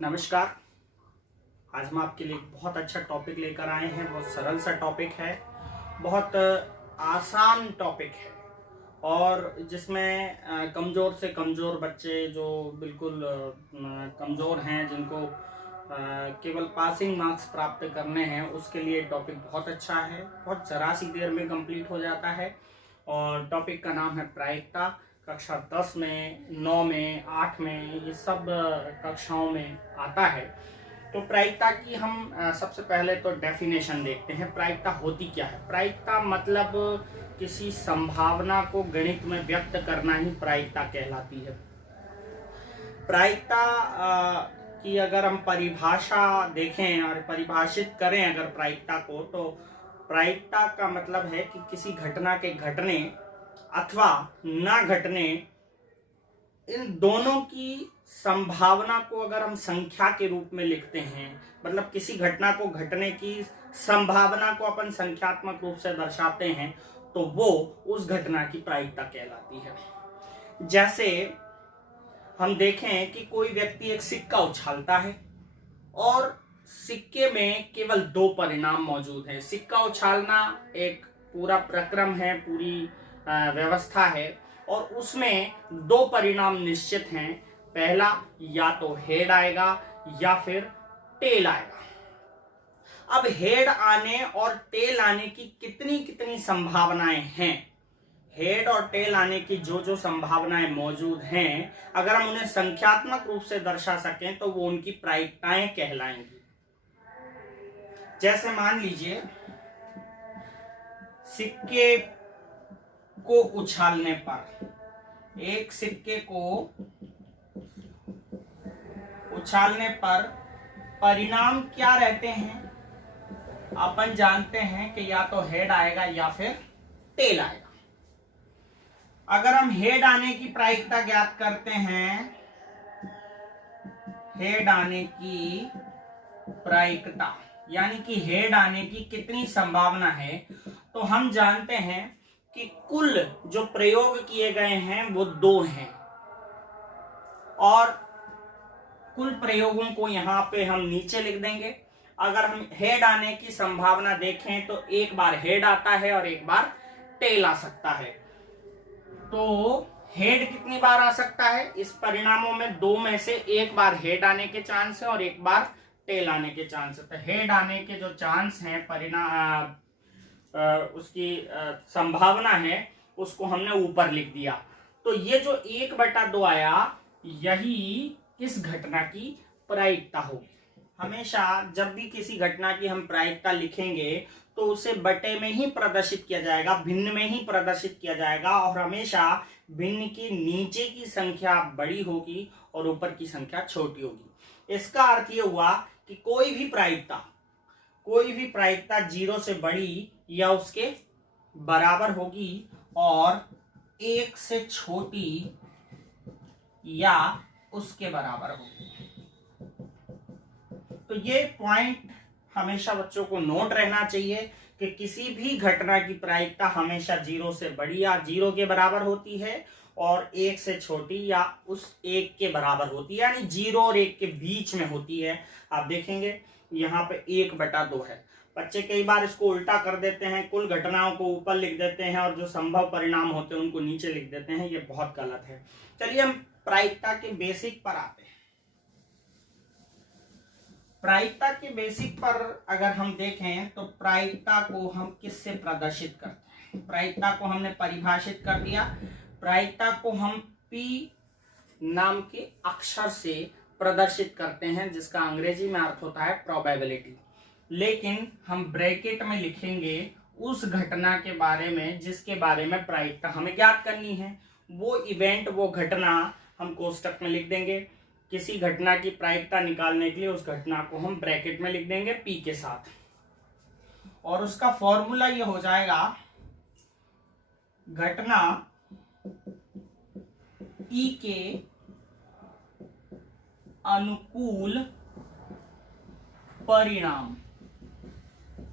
नमस्कार। आज हम आपके लिए एक बहुत अच्छा टॉपिक लेकर आए हैं। बहुत सरल सा टॉपिक है, बहुत आसान टॉपिक है और जिसमें कमज़ोर से कमज़ोर बच्चे जो बिल्कुल कमज़ोर हैं, जिनको केवल पासिंग मार्क्स प्राप्त करने हैं, उसके लिए टॉपिक बहुत अच्छा है। बहुत ज़रा सी देर में कंप्लीट हो जाता है और टॉपिक का नाम है प्रायिकता। कक्षा 10 में, 9 में, 8 में, ये सब कक्षाओं में आता है। तो प्रायिकता की हम सबसे पहले तो डेफिनेशन देखते हैं। प्रायिकता होती क्या है? प्रायिकता मतलब किसी संभावना को गणित में व्यक्त करना ही प्रायिकता कहलाती है। प्रायिकता की अगर हम परिभाषा देखें और परिभाषित करें अगर प्रायिकता को, तो प्रायिकता का मतलब है कि किसी घटना के घटने अथवा ना घटने, इन दोनों की संभावना को अगर हम संख्या के रूप में लिखते हैं, मतलब किसी घटना को घटने की संभावना को अपन संख्यात्मक रूप से दर्शाते हैं, तो वो उस घटना की प्रायिकता कहलाती है। जैसे हम देखें कि कोई व्यक्ति एक सिक्का उछालता है और सिक्के में केवल दो परिणाम मौजूद हैं। सिक्का उछालना एक पूरा प्रक्रम है, पूरी व्यवस्था है और उसमें दो परिणाम निश्चित हैं। पहला, या तो हेड आएगा या फिर टेल आएगा। अब हेड आने और टेल आने की कितनी कितनी संभावनाएं हैं, हेड और टेल आने की जो जो संभावनाएं मौजूद हैं, अगर हम उन्हें संख्यात्मक रूप से दर्शा सकें तो वो उनकी प्रायिकताएं कहलाएंगी। जैसे मान लीजिए, सिक्के को उछालने पर, एक सिक्के को उछालने पर परिणाम क्या रहते हैं? अपन जानते हैं कि या तो हेड आएगा या फिर टेल आएगा। अगर हम हेड आने की प्रायिकता ज्ञात करते हैं, हेड आने की प्रायिकता यानी कि हेड आने की कितनी संभावना है, तो हम जानते हैं कि कुल जो प्रयोग किए गए हैं वो 2 हैं और कुल प्रयोगों को यहां पे हम नीचे लिख देंगे। अगर हम हेड आने की संभावना देखें तो एक बार हेड आता है और एक बार टेल आ सकता है। तो हेड कितनी बार आ सकता है? इस परिणामों में 2 में से एक बार हेड आने के चांस है और एक बार टेल आने के चांस है। तो हेड आने के जो चांस हैं, परिणाम उसकी संभावना है, उसको हमने ऊपर लिख दिया। तो ये जो 1/2 आया, यही इस घटना की प्रायिकता होगी। हमेशा जब भी किसी घटना की हम प्रायिकता लिखेंगे तो उसे बटे में ही प्रदर्शित किया जाएगा, भिन्न में ही प्रदर्शित किया जाएगा और हमेशा भिन्न की नीचे की संख्या बड़ी होगी और ऊपर की संख्या छोटी होगी। इसका अर्थ यह हुआ कि कोई भी प्रायिकता 0 से बड़ी या उसके बराबर होगी और 1 से छोटी या उसके बराबर होगी। तो ये पॉइंट हमेशा बच्चों को नोट रहना चाहिए कि किसी भी घटना की प्रायिकता हमेशा 0 से बड़ी या 0 के बराबर होती है और 1 से छोटी या उस 1 के बराबर होती है, यानी 0 और 1 के बीच में होती है। आप देखेंगे यहाँ पे 1/2 है। बच्चे कई बार इसको उल्टा कर देते हैं, कुल घटनाओं को ऊपर लिख देते हैं और जो संभव परिणाम होते हैं उनको नीचे लिख देते हैं। ये बहुत गलत है। चलिए हम प्रायिकता के बेसिक पर आते हैं। प्रायिकता के बेसिक पर अगर हम देखें तो प्रायिकता को हम किससे प्रदर्शित करते हैं? प्रायिकता को हमने परिभाषित कर दिया। प्रायिकता को हम P नाम के अक्षर से प्रदर्शित करते हैं, जिसका अंग्रेजी में अर्थ होता है प्रोबेबिलिटी। लेकिन हम ब्रैकेट में लिखेंगे उस घटना के बारे में जिसके बारे में प्रायिकता हमें ज्ञात करनी है। वो इवेंट, वो घटना हम कोष्टक में लिख देंगे। किसी घटना की प्रायिकता निकालने के लिए उस घटना को हम ब्रैकेट में लिख देंगे P के साथ, और उसका फॉर्मूला ये हो जाएगा, घटना E के अनुकूल परिणाम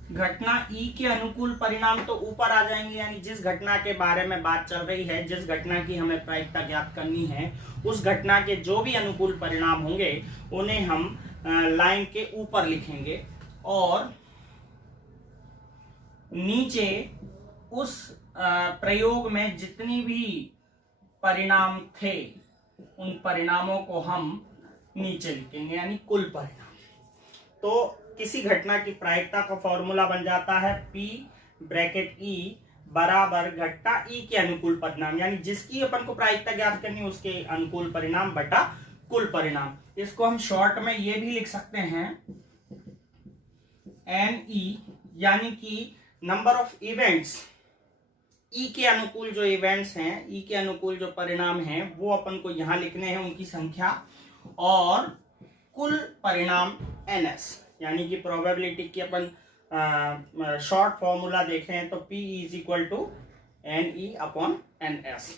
घटना ई के अनुकूल परिणाम तो ऊपर आ जाएंगे, यानी जिस घटना के बारे में बात चल रही है, जिस घटना की हमें प्रायिकता ज्ञात करनी है, उस घटना के जो भी अनुकूल परिणाम होंगे उन्हें हम लाइन के ऊपर लिखेंगे और नीचे उस प्रयोग में जितनी भी परिणाम थे उन परिणामों को हम नीचे लिखेंगे, यानी कुल परिणाम। तो किसी घटना की प्रायिकता का फॉर्मूला बन जाता है P ब्रैकेट E बराबर घटना E के अनुकूल परिणाम, यानी जिसकी अपन को प्रायिकता ज्ञात करनी है उसके अनुकूल परिणाम बटा कुल परिणाम। इसको हम शॉर्ट में ये भी लिख सकते हैं NE, यानी कि नंबर ऑफ इवेंट्स। ई के अनुकूल जो इवेंट्स हैं, ई के अनुकूल जो परिणाम हैं वो अपन को यहां लिखने हैं, उनकी संख्या, और कुल परिणाम NS, यानी कि प्रोबेबिलिटी की अपन शॉर्ट फॉर्मूला देखें तो P is equal to NE upon NS।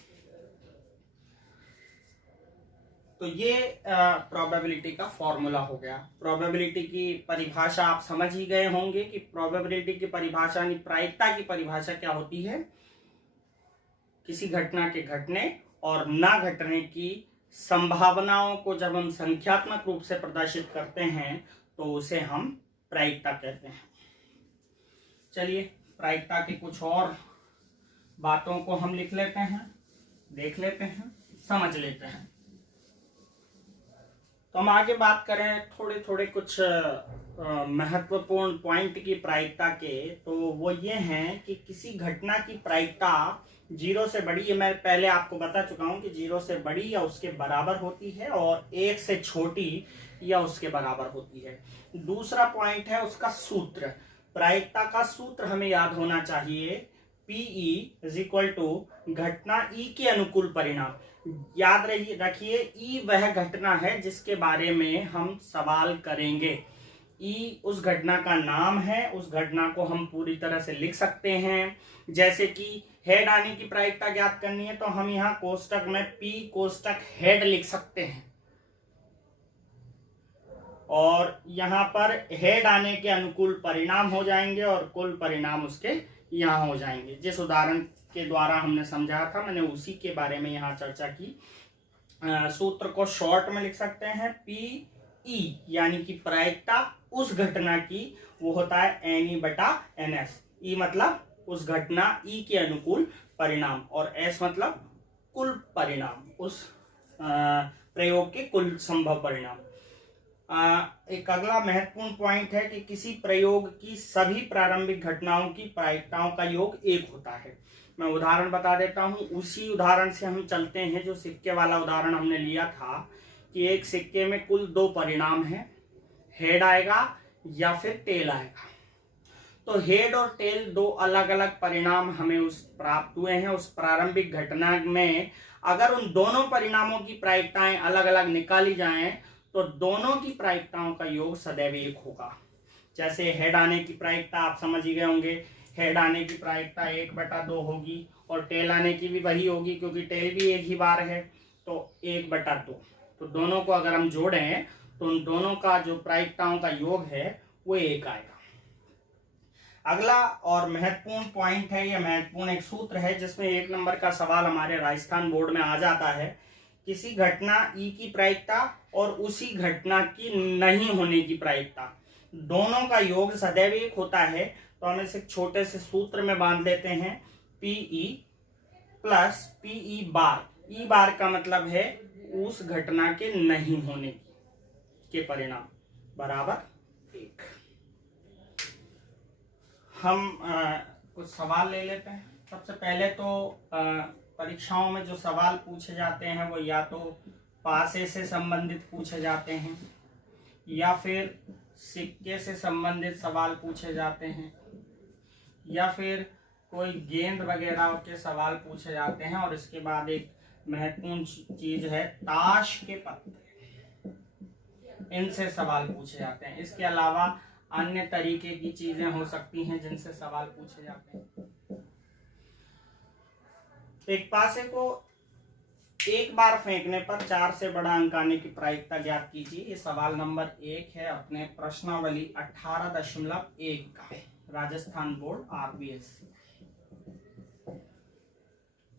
तो ये प्रोबेबिलिटी का फॉर्मूला हो गया। प्रोबेबिलिटी की परिभाषा आप समझ ही गए होंगे कि प्रोबेबिलिटी की परिभाषा यानी प्रायिकता की परिभाषा क्या होती है। किसी घटना के घटने और ना घटने की संभावनाओं को जब हम संख्यात्मक रूप से प्रदर्शित करते हैं तो उसे हम प्रायिकता कहते हैं। चलिए प्रायिकता की कुछ और बातों को हम लिख लेते हैं, देख लेते हैं, समझ लेते हैं। तो हम आगे बात करें थोड़े थोड़े कुछ महत्वपूर्ण पॉइंट की प्रायिकता के, तो वो ये हैं कि किसी घटना की प्रायिकता 0 से बड़ी, मैं पहले आपको बता चुका हूं कि 0 से बड़ी या उसके बराबर होती है और 1 से छोटी या उसके बराबर होती है। दूसरा पॉइंट है उसका सूत्र। प्रायिकता का सूत्र हमें याद होना चाहिए, PE इज इक्वल टू घटना E के अनुकूल परिणाम। याद रखिए E वह घटना है जिसके बारे में हम सवाल करेंगे। E उस घटना का नाम है, उस घटना को हम पूरी तरह से लिख सकते हैं। जैसे कि हेड आने की प्रायिकता ज्ञात करनी है तो हम यहाँ कोष्टक में P कोष्टक हेड लिख सकते हैं, और यहाँ पर हेड आने के अनुकूल परिणाम हो जाएंगे और कुल परिणाम उसके यहाँ हो जाएंगे। जिस उदाहरण के द्वारा हमने समझाया था मैंने उसी के बारे में यहाँ चर्चा की। सूत्र को शॉर्ट में लिख सकते हैं PE, यानी कि प्रायिकता उस घटना की वो होता है NE बटा NS। E मतलब उस घटना E के अनुकूल परिणाम और S मतलब कुल परिणाम, उस प्रयोग के कुल संभव परिणाम। एक अगला महत्वपूर्ण पॉइंट है कि किसी प्रयोग की सभी प्रारंभिक घटनाओं की प्रायिकताओं का योग 1 होता है। मैं उदाहरण बता देता हूं, उसी उदाहरण से हम चलते हैं जो सिक्के वाला उदाहरण हमने लिया था कि एक सिक्के में कुल 2 परिणाम हैं, हेड आएगा या फिर टेल आएगा। तो हेड और टेल 2 अलग अलग परिणाम हमें उस प्राप्त हुए हैं उस प्रारंभिक घटना में। अगर उन दोनों परिणामों की प्रायिकताएं अलग अलग निकाली जाएं तो दोनों की प्रायिकताओं का योग सदैव 1 होगा। जैसे हेड आने की प्रायिकता आप समझ ही गए होंगे, हेड आने की प्रायिकता 1/2 होगी और टेल आने की भी वही होगी क्योंकि टेल भी एक ही बार है, तो 1/2। तो दोनों को अगर हम जोड़ें तो उन दोनों का जो प्रायिकताओं का योग है वो 1 आएगा। अगला और महत्वपूर्ण पॉइंट है, यह महत्वपूर्ण एक सूत्र है जिसमें 1 नंबर का सवाल हमारे राजस्थान बोर्ड में आ जाता है। किसी घटना E की प्रायिकता और उसी घटना की नहीं होने की प्रायिकता, दोनों का योग सदैव 1 होता है। तो हम इसे छोटे से सूत्र में बांध लेते हैं, PE प्लस PE बार। E बार का मतलब है उस घटना के नहीं होने के परिणाम बराबर 1। हम कुछ सवाल ले लेते हैं। सबसे पहले तो परीक्षाओं में जो सवाल पूछे जाते हैं वो या तो पासे से संबंधित पूछे जाते हैं या फिर सिक्के से संबंधित सवाल पूछे जाते हैं या फिर कोई गेंद वगैरह के सवाल पूछे जाते हैं। और इसके बाद एक महत्वपूर्ण चीज है ताश के पत्ते, इनसे सवाल पूछे जाते हैं। इसके अलावा अन्य तरीके की चीजें हो सकती हैं जिनसे सवाल पूछे जाते हैं। एक पासे को एक बार फेंकने पर 4 से बड़ा अंक आने की प्रायिकता ज्ञात कीजिए। ये सवाल नंबर 1 है अपने प्रश्नावली 18.1 का राजस्थान बोर्ड RBSC।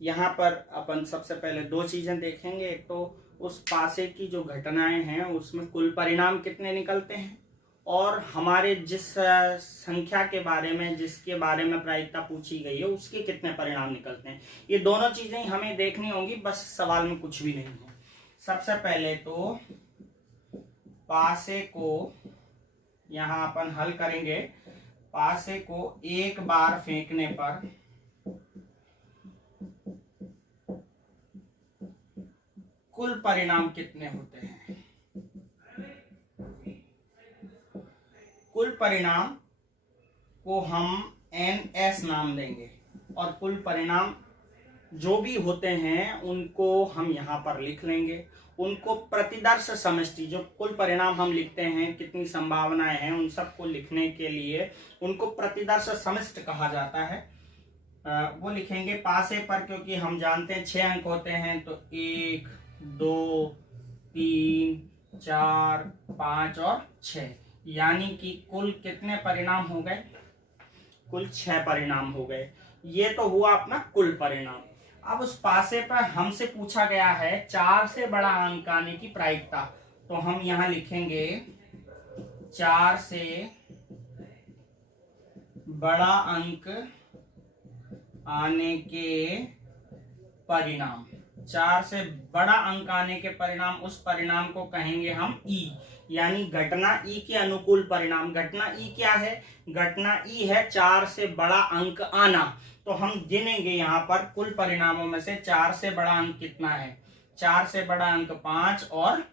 यहाँ पर अपन सबसे पहले दो चीजें देखेंगे, एक तो उस पासे की जो घटनाएं हैं उसमें कुल परिणाम कितने निकलते हैं, और हमारे जिस संख्या के बारे में, जिसके बारे में प्रायिकता पूछी गई है उसके कितने परिणाम निकलते हैं। ये दोनों चीजें हमें देखनी होंगी, बस सवाल में कुछ भी नहीं है। सबसे पहले तो पासे को यहाँ अपन हल करेंगे। पासे को एक बार फेंकने पर कुल परिणाम कितने होते हैं। कुल परिणाम को हम NS नाम देंगे, और कुल परिणाम जो भी होते हैं उनको हम यहाँ पर लिख लेंगे। उनको प्रतिदर्श समष्टि, जो कुल परिणाम हम लिखते हैं, कितनी संभावनाएं हैं, उन सबको लिखने के लिए उनको प्रतिदर्श समष्टि कहा जाता है। वो लिखेंगे पासे पर, क्योंकि हम जानते हैं 6 अंक होते हैं, तो 1 2 3 4 5 और 6, यानी कि कुल कितने परिणाम हो गए, कुल 6 परिणाम हो गए। ये तो हुआ अपना कुल परिणाम। अब उस पासे पर हमसे पूछा गया है 4 से बड़ा अंक आने की प्रायिकता, तो हम यहां लिखेंगे 4 से बड़ा अंक आने के परिणाम। 4 से बड़ा अंक आने के परिणाम, उस परिणाम को कहेंगे हम ई, यानी घटना ई के अनुकूल परिणाम। घटना ई क्या है, घटना ई है 4 से बड़ा अंक आना। तो हम गिनेंगे यहाँ पर कुल परिणामों में से 4 से बड़ा अंक कितना है। 4 से बड़ा अंक 5 और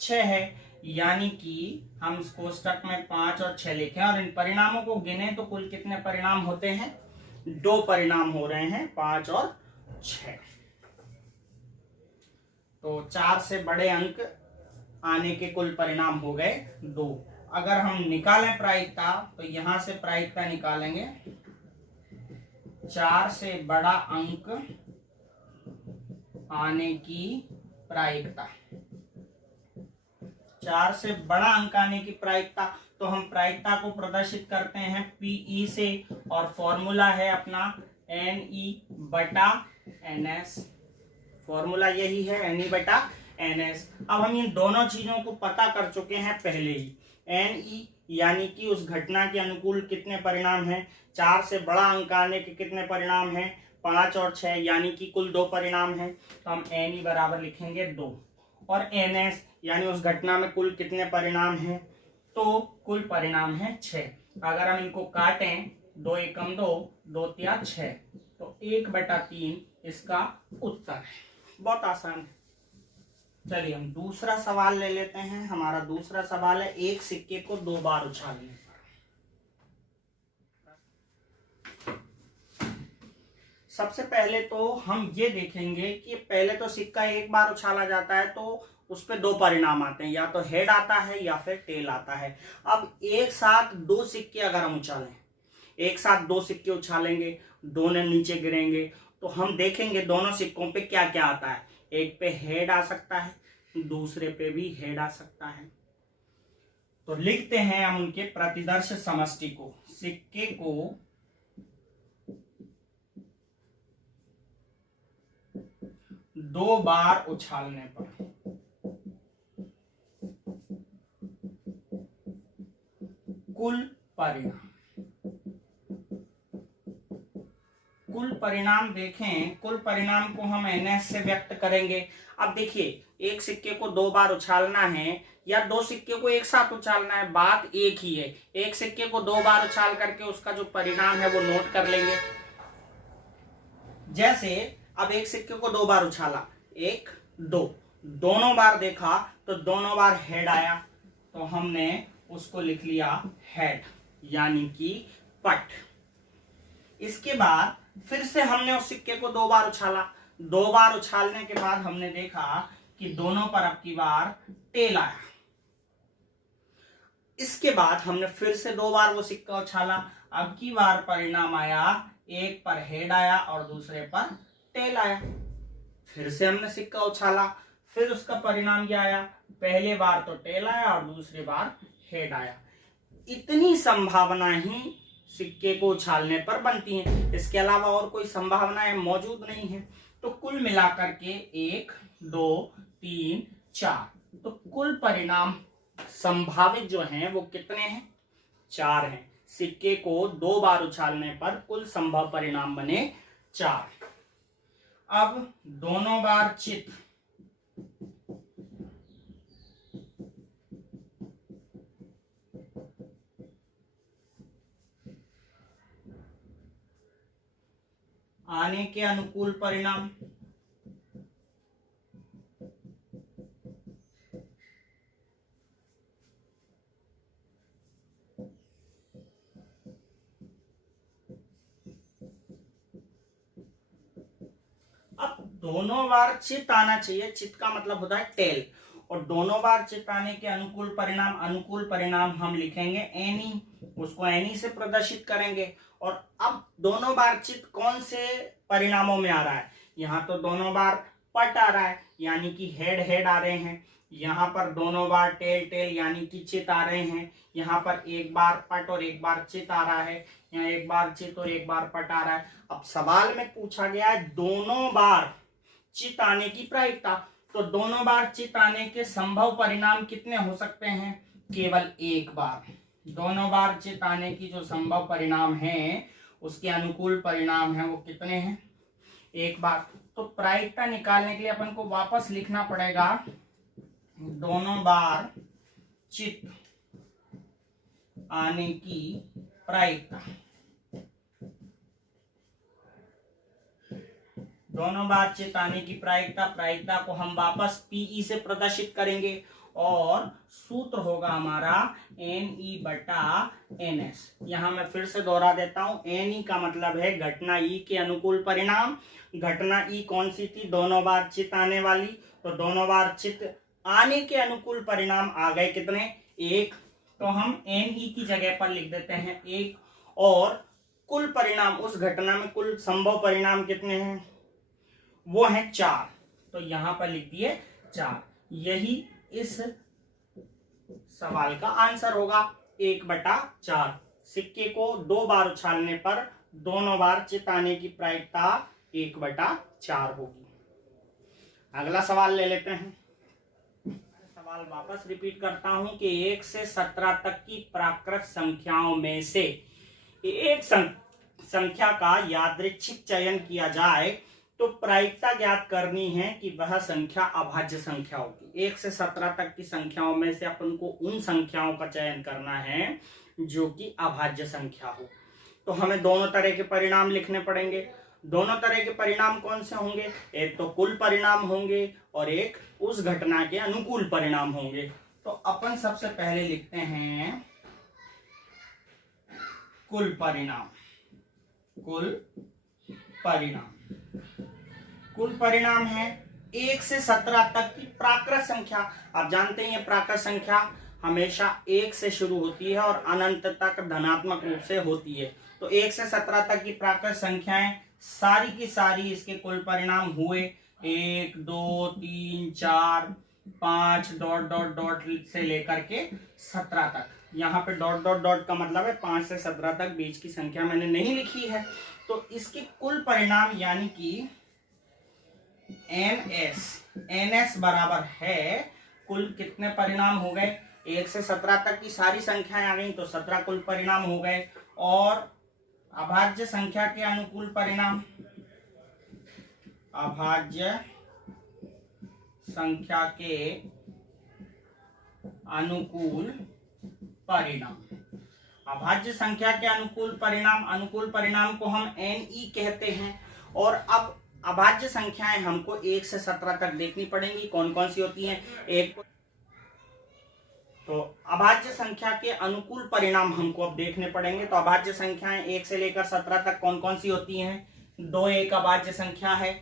6 है, यानी कि हम इस कोष्टक में 5 और 6 लिखें और इन परिणामों को गिने तो कुल कितने परिणाम होते हैं, 2 परिणाम हो रहे हैं, 5 और 6। तो 4 से बड़े अंक आने के कुल परिणाम हो गए 2। अगर हम निकालें प्रायिकता, तो यहां से प्रायिकता निकालेंगे 4 से बड़ा अंक आने की प्रायिकता। 4 से बड़ा अंक आने की प्रायिकता, तो हम प्रायिकता को प्रदर्शित करते हैं PE से, और फॉर्मूला है अपना NE बटा NS। फॉर्मूला यही है, NE बटा NS। अब हम इन दोनों चीजों को पता कर चुके हैं पहले ही। NE यानी कि उस घटना के अनुकूल कितने परिणाम हैं, 4 से बड़ा अंक आने के कितने परिणाम हैं, 5 और 6, यानी कि कुल 2 परिणाम हैं। तो हम NE बराबर लिखेंगे 2, और NS यानी उस घटना में कुल कितने परिणाम हैं, तो कुल परिणाम है 6। अगर हम इनको काटें, 2 एकम 2, 2 तिया 6, तो 1/3 इसका उत्तर है। बहुत आसान है। चलिए हम दूसरा सवाल ले लेते हैं। हमारा दूसरा सवाल है एक सिक्के को 2 बार उछालने पर। सबसे पहले तो हम ये देखेंगे कि पहले तो सिक्का एक बार उछाला जाता है तो उस पे 2 परिणाम आते हैं, या तो हेड आता है या फिर टेल आता है। अब एक साथ 2 सिक्के अगर हम उछालें, एक साथ 2 सिक्के उछालेंगे, दोनों नीचे गिरेंगे, तो हम देखेंगे दोनों सिक्कों पे क्या क्या आता है। एक पे हेड आ सकता है, दूसरे पे भी हेड आ सकता है। तो लिखते हैं हम उनके प्रतिदर्श समष्टि को। सिक्के को 2 बार उछालने पर कुल परिणाम। कुल परिणाम देखें, कुल परिणाम को हम NS से व्यक्त करेंगे। अब देखिए, एक सिक्के को 2 बार उछालना है या 2 सिक्के को एक साथ उछालना है, बात एक ही है। एक सिक्के को 2 बार उछाल करके उसका जो परिणाम है वो नोट कर लेंगे। जैसे अब एक सिक्के को 2 बार उछाला, 1 2, दोनों बार देखा तो दोनों बार हेड आया, तो हमने उसको लिख लिया हेड, यानी कि पट। इसके बाद फिर से हमने उस सिक्के को 2 बार उछाला। 2 बार उछालने के बाद हमने देखा कि दोनों पर अब की बार टेल आया। इसके बाद हमने फिर से 2 बार वो सिक्का उछाला। अब की बार परिणाम आया, एक पर हेड आया और दूसरे पर टेल आया। फिर से हमने सिक्का उछाला, फिर उसका परिणाम क्या आया, पहले बार तो टेल आया और दूसरी बार हेड आया। इतनी संभावना ही सिक्के को उछालने पर बनती हैं। इसके अलावा और कोई संभावनाएं मौजूद नहीं है। तो कुल मिलाकर के 1 2 3 4, तो कुल परिणाम संभावित जो हैं वो कितने हैं? 4 हैं। सिक्के को 2 बार उछालने पर कुल संभव परिणाम बने 4। अब दोनों बार चित आने के अनुकूल परिणाम, अब दोनों बार चित आना चाहिए। चित का मतलब होता है टेल, और दोनों बार चित आने के अनुकूल परिणाम हम लिखेंगे एनी, उसको एनी से प्रदर्शित करेंगे। और अब दोनों बार चित कौन से परिणामों में आ रहा है? यहाँ तो दोनों बार पट आ रहा है, यानी कि हेड हेड आ रहे हैं। यहाँ पर दोनों बार टेल टेल यानी कि चित आ रहे हैं। यहाँ पर एक बार पट और एक बार चित आ रहा है, यहाँ एक बार चित और एक बार पट आ रहा है। अब सवाल में पूछा गया है दोनों बार चित आने की प्रायिकता, तो दोनों बार चित आने के संभव परिणाम कितने हो सकते हैं? केवल एक बार। दोनों बार चित आने की जो संभव परिणाम है उसके अनुकूल परिणाम है वो कितने हैं? एक बार। तो प्रायिकता निकालने के लिए अपन को वापस लिखना पड़ेगा दोनों बार चित आने की प्रायिकता। दोनों बार चित आने की प्रायिकता को हम वापस पीई से प्रदर्शित करेंगे, और सूत्र होगा हमारा NE/NS। यहां मैं फिर से दोहरा देता हूं, NE का मतलब है घटना E के अनुकूल परिणाम। घटना E कौन सी थी? दोनों बार चित आने वाली। तो दोनों बार चित आने के अनुकूल परिणाम आ गए कितने? 1। तो हम NE की जगह पर लिख देते हैं 1, और कुल परिणाम उस घटना में कुल संभव परिणाम कितने हैं? वो है 4। तो यहां पर लिख दिए 4। यही इस सवाल का आंसर होगा 1/4। सिक्के को 2 बार उछालने पर दोनों बार चित आने की प्रायिकता 1/4 होगी। अगला सवाल ले लेते हैं। सवाल वापस रिपीट करता हूं कि 1 से 17 तक की प्राकृत संख्याओं में से एक संख्या का यादृच्छिक चयन किया जाए तो प्रायिकता ज्ञात करनी है कि वह संख्या अभाज्य संख्या होगी। 1 से 17 तक की संख्याओं में से अपन को उन संख्याओं का चयन करना है जो कि अभाज्य संख्या हो। तो हमें दोनों तरह के परिणाम लिखने पड़ेंगे। दोनों तरह के परिणाम कौन से होंगे? एक तो कुल परिणाम होंगे और एक उस घटना के अनुकूल परिणाम होंगे। तो अपन सबसे पहले लिखते हैं कुल परिणाम। कुल परिणाम है 1 से 17 तक की प्राकृत संख्या। आप जानते हैं प्राकृत संख्या हमेशा 1 से शुरू होती है और अनंत तक धनात्मक रूप से होती है। तो 1 से 17 तक की प्राकृत संख्याएं सारी की सारी इसके कुल परिणाम हुए 1 2 3 4 5 डॉट डॉट डॉट से लेकर के 17 तक। यहाँ पे डॉट डॉट डॉट का मतलब है 5 से 17 तक बीच की संख्या मैंने नहीं लिखी है। तो इसके कुल परिणाम यानी कि NS बराबर है कुल कितने परिणाम हो गए? 1 से 17 तक की सारी संख्याएं आ गई तो 17 कुल परिणाम हो गए। और अभाज्य संख्या के अनुकूल परिणाम, अभाज्य संख्या के अनुकूल परिणाम, अभाज्य संख्या के अनुकूल परिणाम को हम NE कहते हैं। और अब अभाज्य संख्याएं हमको 1 से 17 तक देखनी पड़ेंगी, कौन कौन सी होती हैं। एक तो अभाज्य संख्या के अनुकूल परिणाम हमको अब देखने पड़ेंगे। तो अभाज्य संख्याएं 1 से लेकर 17 तक कौन कौन सी होती हैं? 2 एक अभाज्य संख्या है,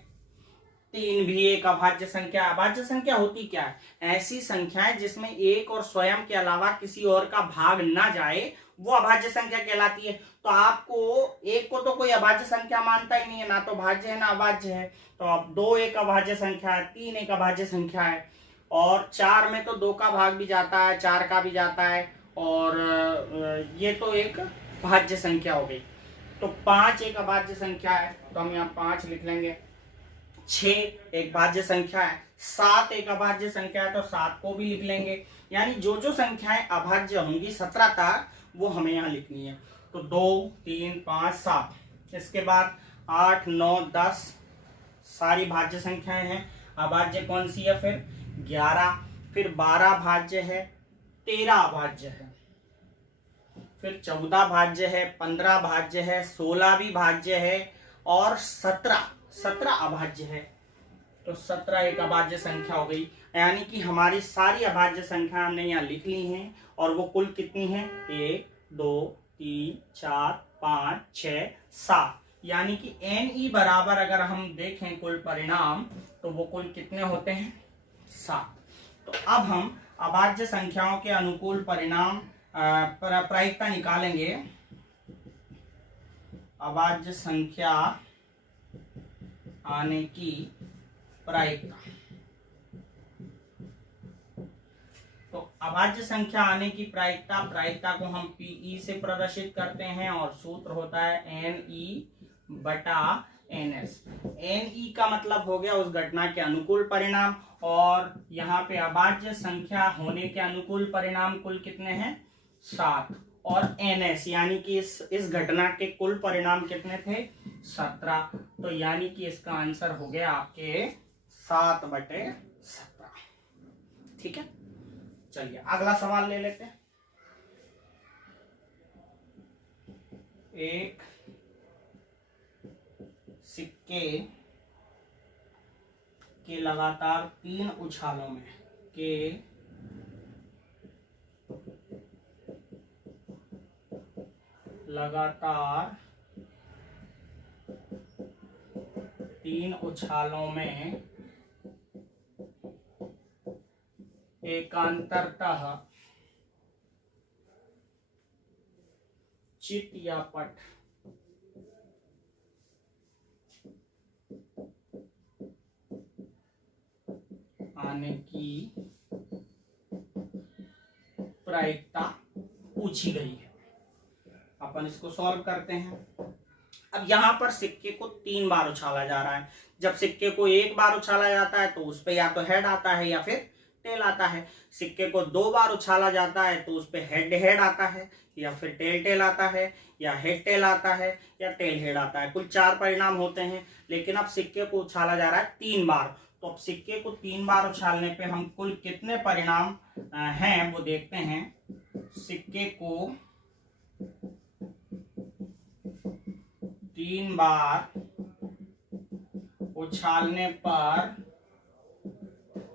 3 भी एक अभाज्य संख्या। अभाज्य संख्या होती क्या है? ऐसी संख्याएं जिसमें एक और स्वयं के अलावा किसी और का भाग ना जाए वो अभाज्य संख्या कहलाती है। तो आपको एक को तो कोई अभाज्य संख्या मानता ही नहीं है, ना तो भाज्य है ना अभाज्य है। तो अब 2 एक अभाज्य संख्या है, 3 एक अभाज्य संख्या है, और 4 में तो 2 का भाग भी जाता है, 4 का भी जाता है, और ये तो एक भाज्य संख्या हो गई। तो 5 एक अभाज्य संख्या है तो हम यहाँ 5 लिख लेंगे। 6 एक भाज्य संख्या है, 7 एक अभाज्य संख्या है तो 7 को भी लिख लेंगे। यानी जो जो संख्याएं अभाज्य होंगी 17 तक वो हमें यहाँ लिखनी है। तो 2 3 5 7, इसके बाद 8 9 10 सारी भाज्य संख्याएं हैं। अभाज्य कौन सी है? फिर 11, फिर 12 भाज्य है, 13 अभाज्य है, फिर 14 भाज्य है, 15 भाज्य है, 16 भी भाज्य है और 17 अभाज्य है। तो 17 एक अभाज्य संख्या हो गई। यानी कि हमारी सारी अभाज्य संख्या हमने यहाँ लिख ली हैं और वो कुल कितनी है? 1 2 3 4 5 6 7। यानी कि NE बराबर अगर हम देखें कुल परिणाम तो वो कुल कितने होते हैं? 7। तो अब हम अभाज्य संख्याओं के अनुकूल परिणाम प्रायिकता निकालेंगे। अभाज्य संख्या आने की प्रायिकता। तो अभाज्य संख्या आने की प्रायिकता को हम PE से प्रदर्शित करते हैं और सूत्र होता है NE बटा NS। NE का मतलब हो गया उस घटना के अनुकूल परिणाम, और यहाँ पे अभाज्य संख्या होने के अनुकूल परिणाम कुल कितने हैं? 7, और NS यानी कि इस घटना के कुल परिणाम कितने थे? 17। तो यानी कि इसका आंसर हो गया आपके 7/17। ठीक है, चलिए अगला सवाल ले लेते हैं। एक सिक्के के लगातार 3 उछालों में लगातार 3 उछालों में एकांतरतः चित या पट आने की प्रायिकता पूछी गई है। अपन इसको सॉल्व करते हैं। अब यहाँ पर सिक्के को 3 बार उछाला जा रहा है। जब सिक्के को 1 बार उछाला जाता है तो उस पे या तो हेड आता है या फिर टेल आता है। सिक्के को 2 बार उछाला जाता है तो उस पे हेड हेड आता है या फिर टेल टेल आता है या हेड टेल आता है या टेल हेड आता है। कुल 4 परिणाम होते हैं, लेकिन अब सिक्के को उछाला जा रहा है 3 बार। तो अब सिक्के को 3 बार उछालने पे हम कुल कितने परिणाम हैं वो देखते हैं। सिक्के को 3 बार उछालने पर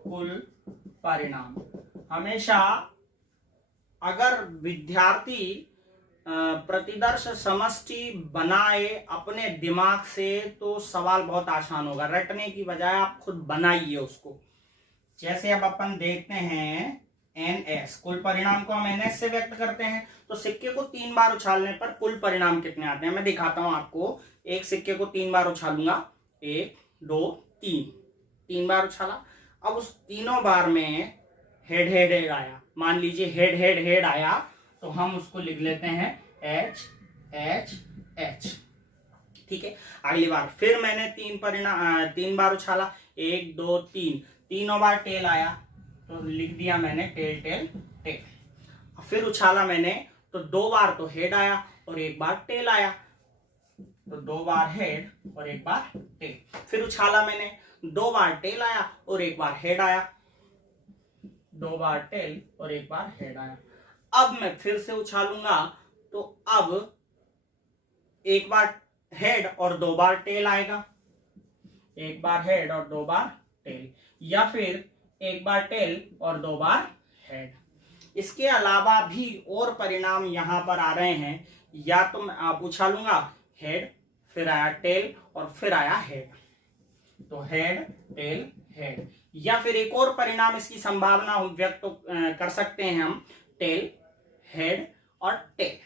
कुल परिणाम। हमेशा अगर विद्यार्थी प्रतिदर्श समष्टि बनाए अपने दिमाग से तो सवाल बहुत आसान होगा। रटने की बजाय आप खुद बनाइए उसको। जैसे अब अपन देखते हैं NS, कुल परिणाम को हम NS से व्यक्त करते हैं। तो सिक्के को 3 बार उछालने पर कुल परिणाम कितने आते हैं मैं दिखाता हूं आपको। एक सिक्के को 3 बार उछालूंगा, 1 2 3 बार उछाला। अब उस तीनों बार में हेड हेड हेड आया। मान लीजिए हेड हेड हेड आया तो हम उसको लिख लेते हैं H H H। ठीक है, अगली बार फिर मैंने 3 बार उछाला, 1 2 3, तीनों बार टेल आया तो लिख दिया मैंने टेल टेल टेल। फिर उछाला मैंने तो 2 बार तो हेड आया और 1 बार टेल आया, तो 2 बार हेड और 1 बार टेल। फिर उछाला मैंने, 2 बार टेल आया और 1 बार हेड आया, 2 बार टेल और 1 बार हेड आया। अब मैं फिर से उछालूंगा तो अब 1 बार हेड और 2 बार टेल आएगा, 1 बार हेड और 2 बार टेल, या फिर 1 बार टेल और 2 बार हेड। इसके अलावा भी और परिणाम यहां पर आ रहे हैं। या तो मैं आप उछालूंगा हेड, फिर आया टेल और फिर आया हेड, तो हेड टेल हेड। या फिर एक और परिणाम इसकी संभावना व्यक्त कर सकते हैं हम, टेल हेड और टेल,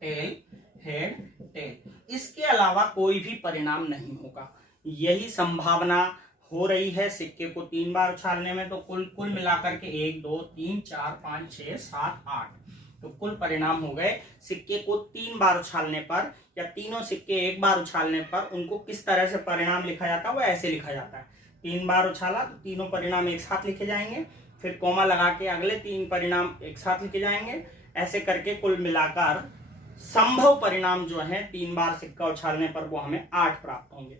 टेल हेड टेल। इसके अलावा कोई भी परिणाम नहीं होगा। यही संभावना हो रही है सिक्के को 3 बार उछालने में। तो कुल मिलाकर के 1 2 3 4 5 6 7 8, तो कुल परिणाम हो गए सिक्के को 3 बार उछालने पर या तीनों सिक्के एक बार उछालने पर उनको किस तरह से परिणाम लिखा जाता है, वो ऐसे लिखा जाता है। 3 बार उछाला तो तीनों परिणाम एक साथ लिखे जाएंगे, फिर कोमा लगा के अगले 3 परिणाम एक साथ लिखे जाएंगे। ऐसे करके कुल मिलाकर संभव परिणाम जो है 3 बार सिक्का उछालने पर वो हमें 8 प्राप्त होंगे।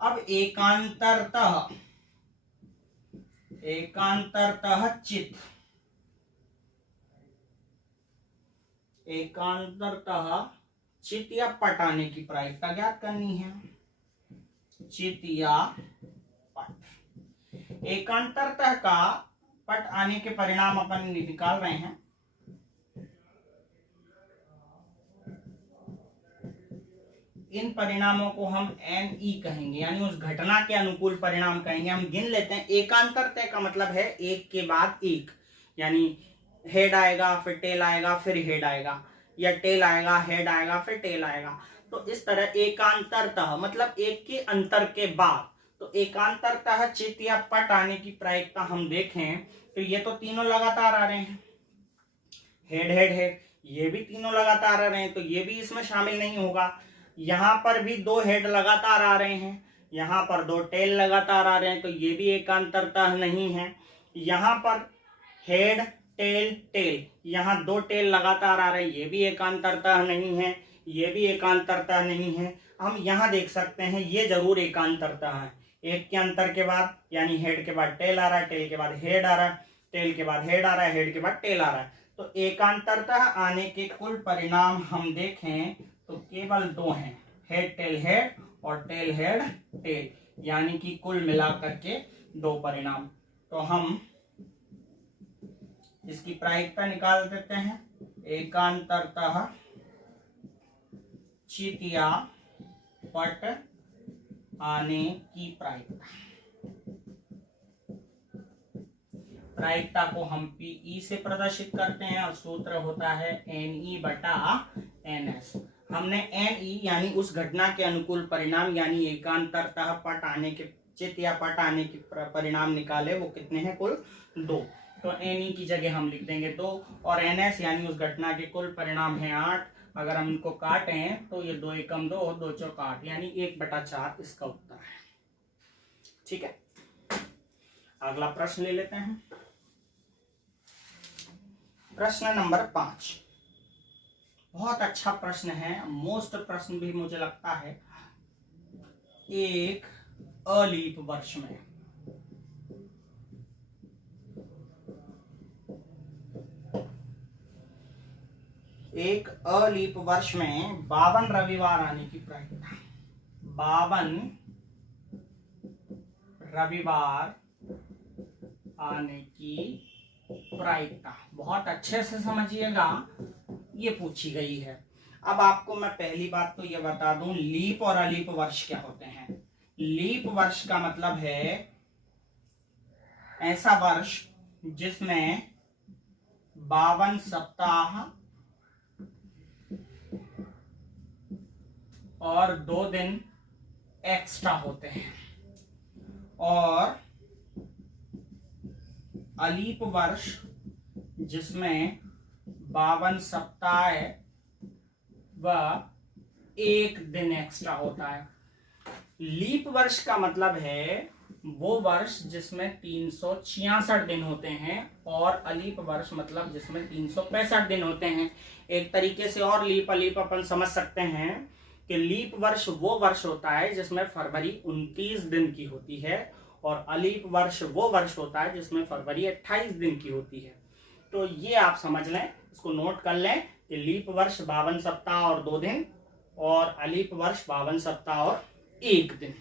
अब एकांतरतः चित या पट आने की प्रायिकता ज्ञात करनी है। चित या पट, एकांतरतः का पट आने के परिणाम अपन निकाल रहे हैं। इन परिणामों को हम NE कहेंगे, यानी उस घटना के अनुकूल परिणाम कहेंगे। हम गिन लेते हैं। एकांतरतः का मतलब है एक के बाद एक, यानी हेड आएगा फिर टेल आएगा फिर हेड आएगा, या टेल आएगा हेड आएगा फिर टेल आएगा। तो इस तरह एकांतरतः मतलब एक के अंतर के बाद। तो एकांतरतः चित या पट आने की प्रायिकता हम देखें तो ये तो तीनों लगातार आ रहे हैं, हेड हेड हेड, ये भी तीनों लगातार आ रहे हैं, तो ये भी इसमें शामिल नहीं होगा। यहाँ पर भी 2 हेड लगातार आ रहे हैं, यहाँ पर 2 टेल लगातार आ रहे हैं, तो ये भी एकांतरतः नहीं है। यहाँ पर हेड टेल टेल, यहाँ 2 टेल लगातार आ रहे हैं, ये भी एकांतरतः नहीं है, ये भी एकांतरतः नहीं है। हम यहाँ देख सकते हैं ये जरूर एकांतरतः है। एक के अंतर के बाद, यानी हेड के बाद टेल आ रहा है, टेल के बाद हेड आ रहा है, टेल के बाद हेड आ रहा है, हेड के बाद टेल आ रहा है। तो एकांतरतः आने के कुल परिणाम हम देखें तो केवल 2 हैं, हेड टेल हेड और टेल हेड टेल, यानी कि कुल मिलाकर के 2 परिणाम। तो हम इसकी प्रायिकता निकाल देते हैं। एकांतरतः चित या पट आने की प्रायिकता को हम PE से प्रदर्शित करते हैं और सूत्र होता है NE/NS। हमने NE यानी उस घटना के अनुकूल परिणाम यानी एकांतरतः पट आने के चित या पट आने के परिणाम निकाले, वो कितने हैं? कुल 2। तो NE की जगह हम लिख देंगे 2 और NS यानी उस घटना के कुल परिणाम है 8। अगर हम इनको काटें तो ये 2 एकम 2 और 2 चौक 8, यानी 1/4 इसका उत्तर है। ठीक है, अगला प्रश्न ले लेते हैं। प्रश्न नंबर 5 बहुत अच्छा प्रश्न है, मोस्ट प्रश्न भी मुझे लगता है। एक अलीप वर्ष में वर्ष में 52 रविवार आने की प्रायिकता। 52 रविवार आने की प्रायिकता बहुत अच्छे से समझिएगा, ये पूछी गई है। अब आपको मैं पहली बात तो ये बता दूं, लीप और अलीप वर्ष क्या होते हैं। लीप वर्ष का मतलब है ऐसा वर्ष जिसमें 52 सप्ताह और 2 दिन एक्स्ट्रा होते हैं। और अलीप वर्ष जिसमें 52 सप्ताह व 1 दिन एक्स्ट्रा होता है। लीप वर्ष का मतलब है वो वर्ष जिसमें 366 दिन होते हैं, और अलीप वर्ष मतलब जिसमें 365 दिन होते हैं। एक तरीके से और लीप अलीप अपन समझ सकते हैं कि लीप वर्ष वो वर्ष होता है जिसमें फरवरी 29 दिन की होती है, और अलीप वर्ष वो वर्ष होता है जिसमें फरवरी 28 दिन की होती है। तो ये आप समझ लें, इसको नोट कर लें कि लीप वर्ष 52 सप्ताह और 2 दिन, और अलीप वर्ष 52 सप्ताह और 1 दिन।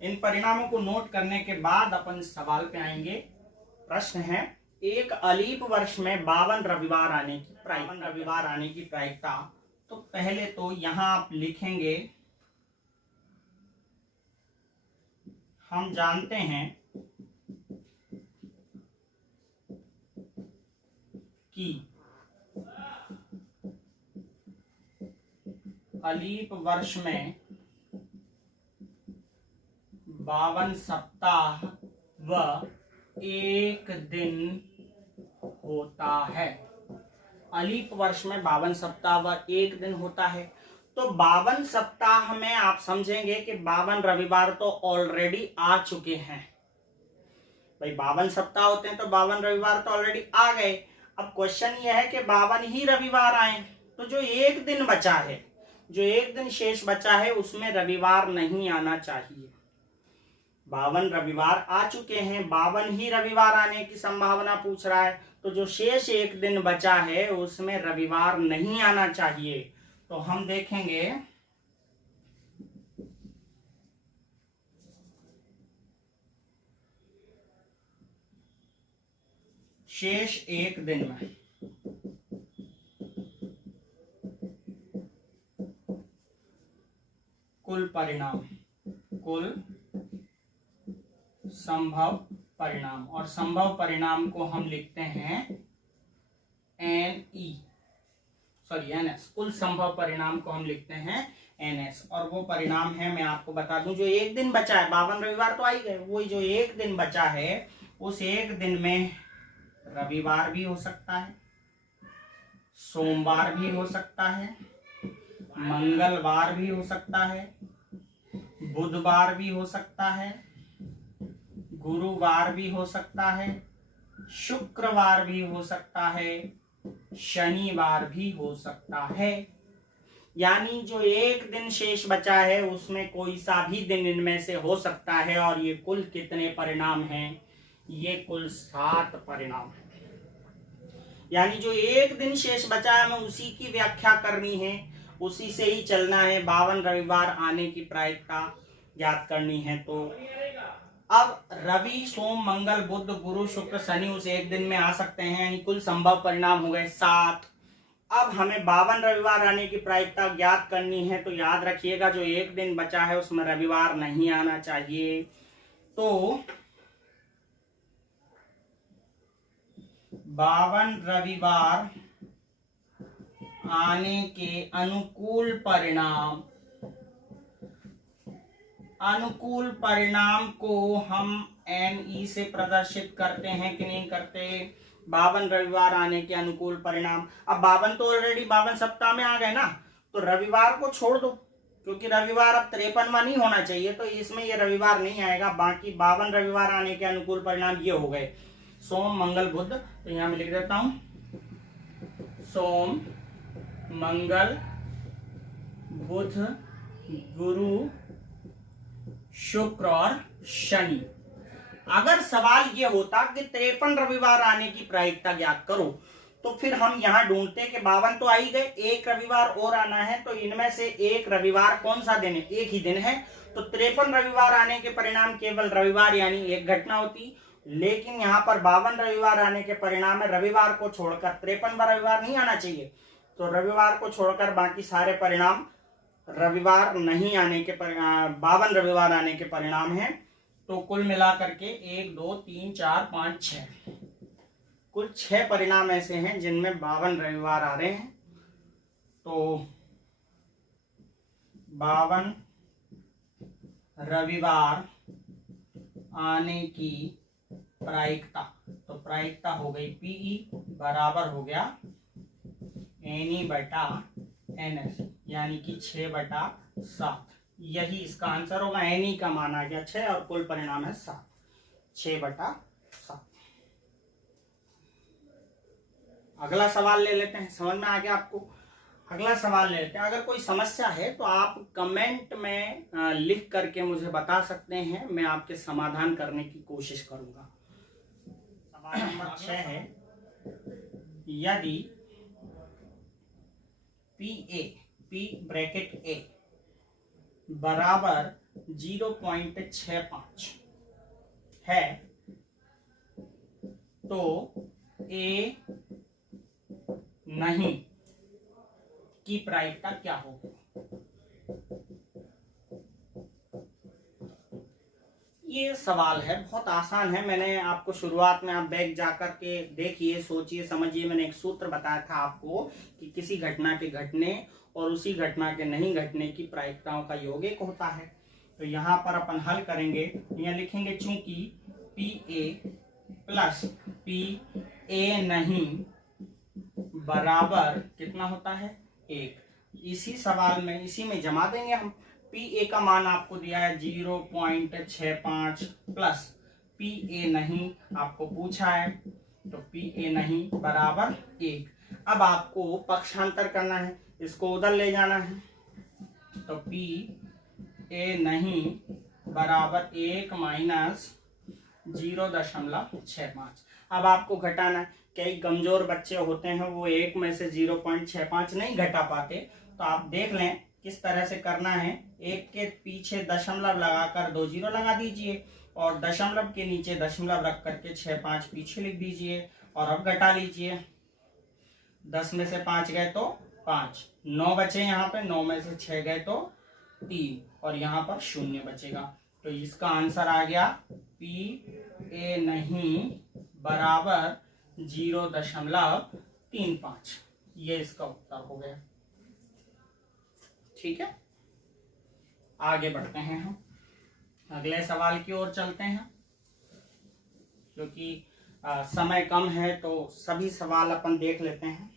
इन परिणामों को नोट करने के बाद अपन सवाल पे आएंगे। प्रश्न है, एक अलीप वर्ष में 52 रविवार आने की प्रायिकता। तो पहले तो यहां आप लिखेंगे, हम जानते हैं कि अलीप वर्ष में 52 सप्ताह व 1 दिन होता है। अलीप वर्ष में 52 सप्ताह व 1 दिन होता है। तो 52 सप्ताह में आप समझेंगे कि 52 रविवार तो ऑलरेडी आ चुके हैं। भाई 52 सप्ताह होते हैं तो 52 रविवार तो ऑलरेडी आ गए। अब क्वेश्चन ये है कि 52 ही रविवार आए, तो जो एक दिन बचा है, जो एक दिन शेष बचा है, उसमें रविवार नहीं आना चाहिए। 52 रविवार आ चुके हैं, 52 ही रविवार आने की संभावना पूछ रहा है, तो जो शेष एक दिन बचा है उसमें रविवार नहीं आना चाहिए। तो हम देखेंगे शेष एक दिन में कुल परिणाम, कुल संभव परिणाम, और संभव परिणाम को हम लिखते हैं NS। कुल संभव परिणाम को हम लिखते हैं NS, और वो परिणाम है, मैं आपको बता दूं, जो एक दिन बचा है, 52 रविवार तो आ ही गए, वो जो एक दिन बचा है उस एक दिन में रविवार भी हो सकता है, सोमवार भी हो सकता है, मंगलवार भी हो सकता है, बुधवार भी हो सकता है, गुरुवार भी हो सकता है, शुक्रवार भी हो सकता है, शनिवार भी हो सकता है। यानी जो एक दिन शेष बचा है उसमें कोई सा भी दिन इनमें से हो सकता है। और ये कुल कितने परिणाम हैं? ये कुल 7 परिणाम है। यानी जो एक दिन शेष बचा है हमें उसी की व्याख्या करनी है, उसी से ही चलना है। 52 रविवार आने की प्रायिकता ज्ञात करनी है। तो अब रवि, सोम, मंगल, बुध, गुरु, शुक्र, शनि उस एक दिन में आ सकते हैं, यानी कुल संभव परिणाम हो गए 7। अब हमें 52 रविवार आने की प्रायिकता ज्ञात करनी है। तो याद रखिएगा जो एक दिन बचा है उसमें रविवार नहीं आना चाहिए। तो 52 रविवार आने के अनुकूल परिणाम को हम NE से प्रदर्शित करते हैं कि नहीं करते? 52 रविवार आने के अनुकूल परिणाम। अब 52 तो ऑलरेडी 52 सप्ताह में आ गए ना, तो रविवार को छोड़ दो, क्योंकि रविवार अब 53वां नहीं होना चाहिए, तो इसमें ये रविवार नहीं आएगा। बाकी 52 रविवार आने के अनुकूल परिणाम ये हो गए सोम, मंगल, बुध। तो यहां मैं लिख देता हूं सोम, मंगल, बुध, गुरु, शुक्र और शनि। अगर सवाल ये होता कि 53 रविवार आने की प्रायिकता ज्ञात करो, तो फिर हम यहां ढूंढते कि 52 तो आ ही गए, एक रविवार और आना है, तो इनमें से एक रविवार कौन सा दिन है? एक ही दिन है। तो 53 रविवार आने के परिणाम केवल रविवार यानी एक घटना होती। लेकिन यहाँ पर 52 रविवार आने के परिणाम में रविवार को छोड़कर 53वां रविवार नहीं आना चाहिए। तो रविवार को छोड़कर बाकी सारे परिणाम रविवार नहीं आने के 52 रविवार आने के परिणाम हैं। तो कुल मिलाकर के 1 2 3 4 5 6 कुल 6 परिणाम ऐसे हैं जिनमें 52 रविवार आ रहे हैं। तो 52 रविवार आने की प्रायिकता, तो प्रायिकता हो गई PE बराबर हो गया NE बटा NS, यानी कि 6/7। यही इसका आंसर होगा। NE का मान आ गया 6 और कुल परिणाम है 7, 6/7। अगला सवाल ले लेते हैं। समझ में आ गया आपको? अगला सवाल ले लेते हैं। अगर कोई समस्या है तो आप कमेंट में लिख करके मुझे बता सकते हैं, मैं आपके समाधान करने की कोशिश करूंगा। सवाल नंबर 6 है, यदि P ब्रैकेट A बराबर 0.65 है तो A नहीं की प्रायिकता क्या होगी? ये सवाल है, बहुत आसान है। मैंने आपको शुरुआत में, आप बैक जाकर के देखिए, सोचिए, समझिए। मैंने एक सूत्र बताया था आपको कि किसी घटना के घटने और उसी घटना के नहीं घटने की प्रायिकताओं का योग एक होता है। तो यहाँ पर अपन हल करेंगे, यहाँ लिखेंगे चूंकि PA प्लस PA ए नहीं बराबर कितना होता है 1। इसी सवाल में इसी में जमा देंगे हम। पी ए का मान आपको दिया है 0.65 प्लस पी ए नहीं आपको पूछा है, तो पी ए नहीं बराबर 1। अब आपको पक्षांतर करना है, इसको उधर ले जाना है, तो पी ए नहीं बराबर 1 माइनस 0.65। अब आपको घटाना है। कई कमजोर बच्चे होते हैं वो 1 में से 0.65 नहीं घटा पाते, तो आप देख लें किस तरह से करना है। 1 के पीछे दशमलव लगाकर 2 जीरो लगा दीजिए और दशमलव के नीचे दशमलव रख करके 65 पीछे लिख दीजिए और अब घटा लीजिए। 10 में से 5 गए तो 5, 9 बचे यहाँ पे, 9 में से 6 गए तो 3 और यहाँ पर 0 बचेगा। तो इसका आंसर आ गया पी ए नहीं बराबर 0.35। ये इसका उत्तर हो गया। ठीक है, आगे बढ़ते हैं हम अगले सवाल की ओर चलते हैं। क्योंकि समय कम है तो सभी सवाल अपन देख लेते हैं।